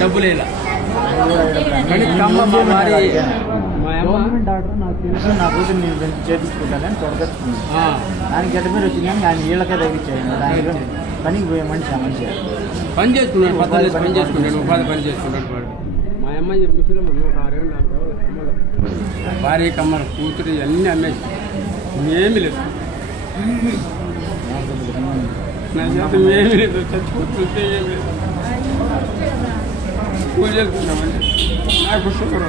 డబ్బులు ఇలా government doctor నాకు తెలుసు నా కూతురు నేను చేపించుకుంటానని తొడగచ్చుకుంది దానికి గడ్డ మీద వచ్చింది కానీ ఆయన వీళ్ళకే తగ్గించాను దానికి పనికి పోయే మనిషి మనిషి పని చేసుకున్నాడు పని చేసుకుంటాడు ఉపాధి పని చేసుకుంటాడు వాడు మా అమ్మాయి ముసలిం 6 ఏళ్ళు భార్య కమ్మల కూతురు ఇవన్నీ అమ్మేసి ఏమీ లేదు నా చేత ఏమీ లేదు చచ్చిపోతుంటే ఏమి లేదు పూజ చేసుకున్నామండి నాకు షుగర్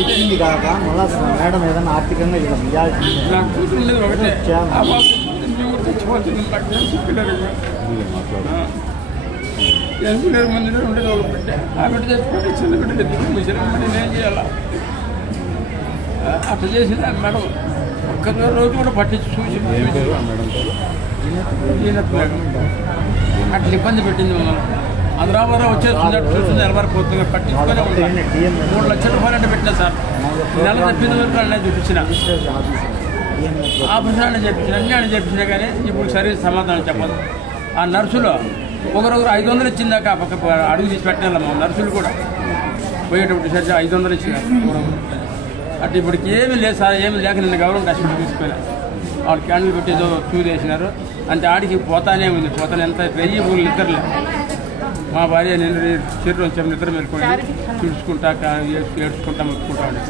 ఇచ్చింది కాక మళ్ళా మేడం ఏదైనా ఆర్థికంగా నా కూతురు ఉండేది ఒకటే చచ్చిపోతుంది ఎన్నికల మందిలో ఉండేది ఒక బిడ్డ ఆ బిడ్డ చచ్చిపోతే చిన్న బిడ్డ ముసలి నేనేం చేయాలా అట్లా చేసింది మేడం ఒక్క రోజు కూడా పట్టించి చూసి అట్లా ఇబ్బంది పెట్టింది మమ్మల్ని అదరాబరా వచ్చేస్తుంది చూస్తుంది ఎలవర పోతుంది పట్టించుకొని ఉంటాను 3 లక్షల రూపాయలు అంటే పెట్టినా సార్ నెల తప్పిన వరకు అన్నీ చూపించిన ఆపరేషన్ చెప్పించిన అన్నీ చెప్పించినా కానీ ఇప్పుడు సర్వీస్ సమాధానం చెప్పదు ఆ నర్సులు ఒకరొకరు 500 ఇచ్చిందాక పక్క అడుగు తీసి పెట్టినా మా నర్సులు కూడా పోయేటప్పుడు సరిగ్గా 500 ఇచ్చినారు అంటే ఇప్పటికి ఏమీ లేదు సార్ ఏమి లేక నిన్న గవర్నమెంట్ హాస్పిటల్ తీసుకుపోయినా వాళ్ళు క్యాండిల్ పెట్టేదో చూసేసినారు అంటే ఆడికి పోతానే ఉంది పోతానే ఎంత 1000 ఊళ్ళు నిద్రలే మా భార్య నేను చెరువు వచ్చాము నిద్ర మేలుకోండి చూసుకుంటా ఏడ్చుకుంటా మొత్తుకుంటా ఉండే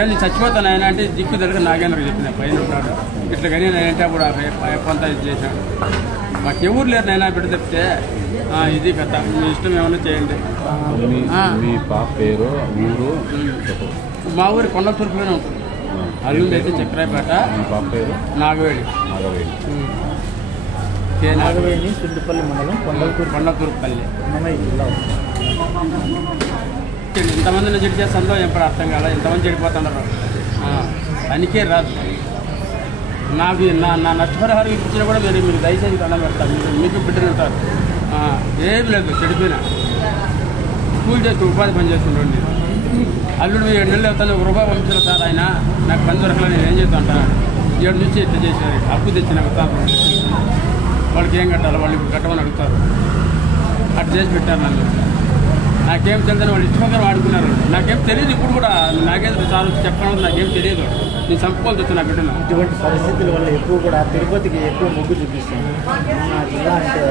ఏం చచ్చిపోతాను ఆయన అంటే దిక్కు దగ్గర నాగేంద్ర చెప్పిన పైన ఉన్నాడు ఇట్లా కానీ నేనంటే అప్పుడు కొంత ఇది చేశాను మాకు ఎవరు లేరు నైనా బిడ్డ చెప్తే ఇది కథ మీ ఇష్టం ఏమైనా చేయండి మీ పాప పేరు ఊరు మా ఊరి కొండ తూర్పులోనే ఉంటుంది అల్లుండి అయితే చక్రాయపేట మీ పాప పేరు నాగవేడి నాగవేడి చుండుపల్లి మండలం కొండతూర్పల్లి ఇంతమందిని చెడు చేస్తుందో ఎప్పుడు అర్థం కాదు ఇంతమంది చెడిపోతున్నారు పనికే రాదు నాకు నా నష్టపరిహారం ఇప్పించినా కూడా మీరు దయచేసి దండం పెడతారు మీకు బిడ్డలు ఉంటారు ఏం లేదు చెడిపోయినా స్కూల్ చేస్తూ ఉపాధి పని చేస్తుండండి అల్లుడు 7 నెలలు అవుతాను ₹1 పంపించారు సార్ ఆయన నాకు పని దొరకలేదు నేను ఏం చేస్తా అంటాను 7 నుంచి ఇట్లా చేశారు అప్పు తెచ్చిన వాళ్ళకి ఏం కట్టాలి వాళ్ళు ఇప్పుడు కట్టమని అడుగుతారు అట్లా చేసి పెట్టారు నన్ను నాకేం తెలియదని వాళ్ళు ఇష్టంగా వాడుకున్నారు నాకేం తెలియదు ఇప్పుడు కూడా నాకేం చాలా చెప్పడం నాకేం తెలియదు నేను చంపుకోవాల్సి వచ్చిన నా బిడ్డను ఇటువంటి పరిస్థితుల వల్ల ఎక్కువ కూడా తిరుపతికి ఎక్కువ మొగ్గు చూపిస్తుంది జిల్లా అంటే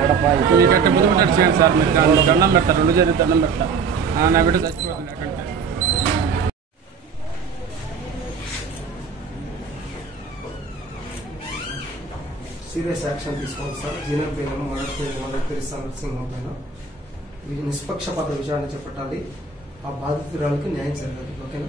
కడప మీకు అట్లా ముందు పెట్టారు చేయండి సార్ మీరు దండం పెడతారు 2 జరిగి దండం పెడతా నా బిడ్డ చచ్చిపోతుంది అక్కడంటే సీరియస్ యాక్షన్ తీసుకోవాలి సార్ జీనర్ పేరును మొదటి పేరు సింహం పైన నిష్పక్షపాత విచారణ చేపట్టాలి ఆ బాధితురాలకి న్యాయం జరగాలి ఓకేనా